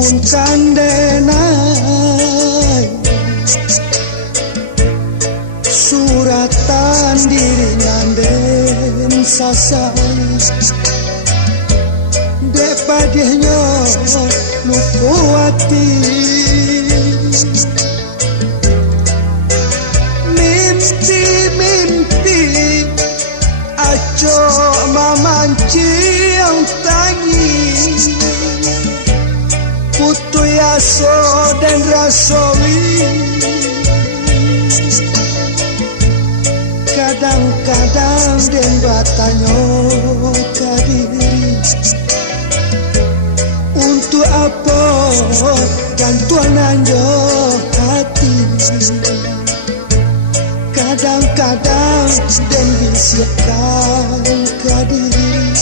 ampunkan denai suratan diringan den sasai depadihnya luku hati mimpi aco mamancing tangi putu yaso dan rasoli kadang-kadang den batanyo kadiri untuk apa gantuan anjo hati kadang-kadang den bisikkan kadiri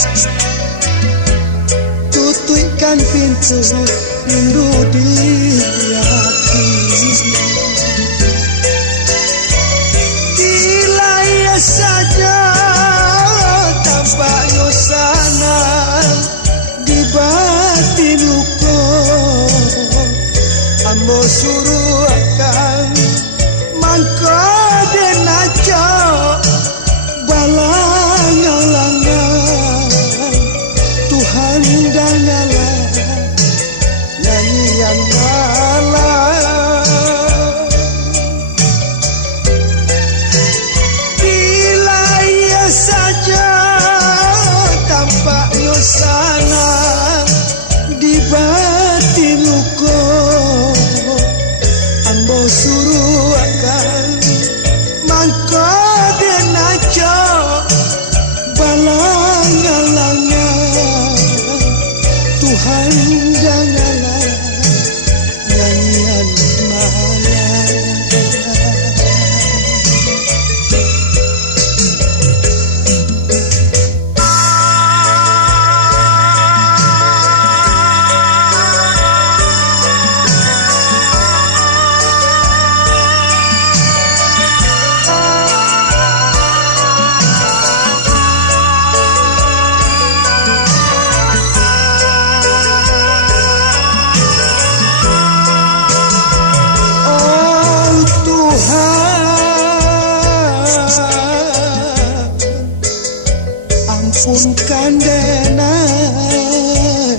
tutupkan pintu rindu di hati dilaya saja tanpa nyosana di batin luko ambo suruh akan mangko den aja balang-alangan Tuhan dan nyala nyanyian malam bila ia saja tanpa nyosana di batin luko ambo suruh akan mangko den aja balang-alangan Tuhan dan nyala nyanyian malam ampunkan denai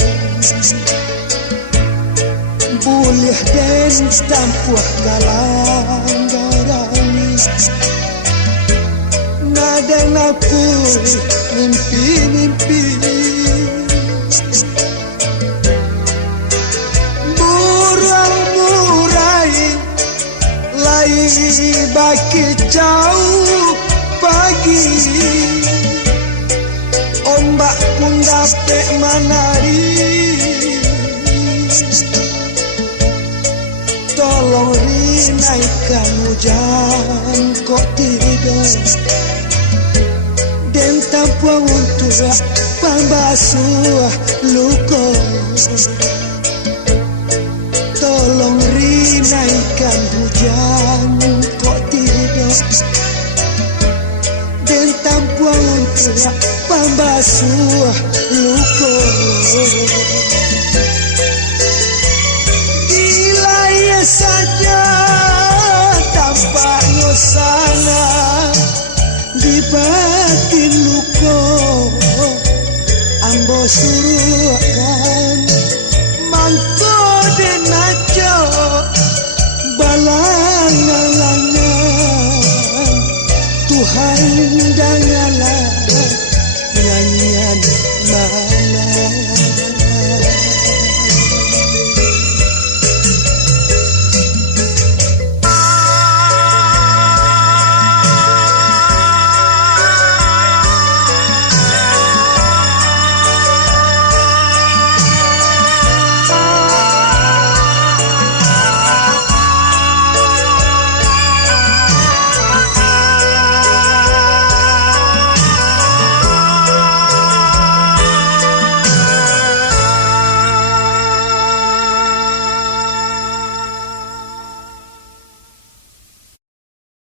boleh den tampuh galang garani nadeng aku mimpi-mimpi burung murai lai baki jauh pagi ombak pun dapat menari tolong rinaikan hujan kok tidak dan tanpa untuk pembasuh luka tolong rinaikan hujan kok tidak dan tanpa untuk pembasuh luka